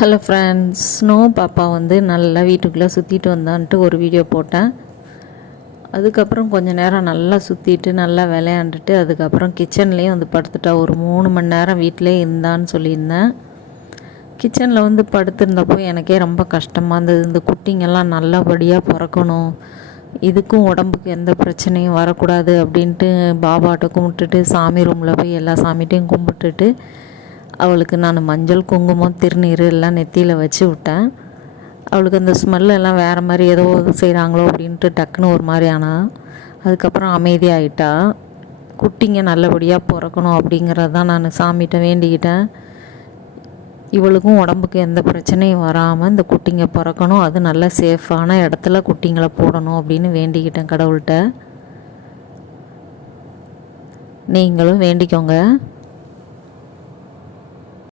Hello friends, snow பாப்பா வந்து நல்லா வீட்டுக்குள்ளே சுற்றிட்டு வந்தான்ட்டு ஒரு வீடியோ போட்டேன். அதுக்கப்புறம் கொஞ்சம் நேரம் நல்லா சுற்றிட்டு நல்லா விளையாண்டுட்டு அதுக்கப்புறம் கிச்சன்லேயும் வந்து படுத்துட்டா. ஒரு 3 மணி நேரம் வீட்டிலே இருந்தான்னு சொல்லியிருந்தேன். கிச்சனில் வந்து படுத்திருந்தப்போ எனக்கே ரொம்ப கஷ்டமாக இருந்தது. இந்த குட்டிங்கெல்லாம் நல்லபடியாக பிறக்கணும், இதுக்கும் உடம்புக்கு எந்த பிரச்சனையும் வரக்கூடாது அப்படின்ட்டு பாபாட்ட கும்பிட்டுட்டு சாமி ரூமில் போய் எல்லா சாமிகிட்டையும் கும்பிட்டுட்டு அவளுக்கு நான் மஞ்சள் குங்குமம் திருநீர் எல்லாம் நெத்தியில் வச்சு விட்டேன். அவளுக்கு அந்த ஸ்மெல்லெல்லாம் வேறு மாதிரி ஏதோ செய்கிறாங்களோ அப்படின்ட்டு டக்குன்னு ஒரு மாதிரி ஆனால் அதுக்கப்புறம் அமைதியாகிட்டா. குட்டிங்க நல்லபடியாக பிறக்கணும் அப்படிங்கிறது தான் நான் சாமிகிட்ட வேண்டிக்கிட்டேன். இவளுக்கும் உடம்புக்கு எந்த பிரச்சனையும் வராமல் இந்த குட்டிங்க பிறக்கணும், அது நல்ல சேஃபான இடத்துல குட்டிங்களை போடணும் அப்படின்னு வேண்டிக்கிட்டேன் கடவுள்கிட்ட. நீங்களும் வேண்டிக்கோங்க.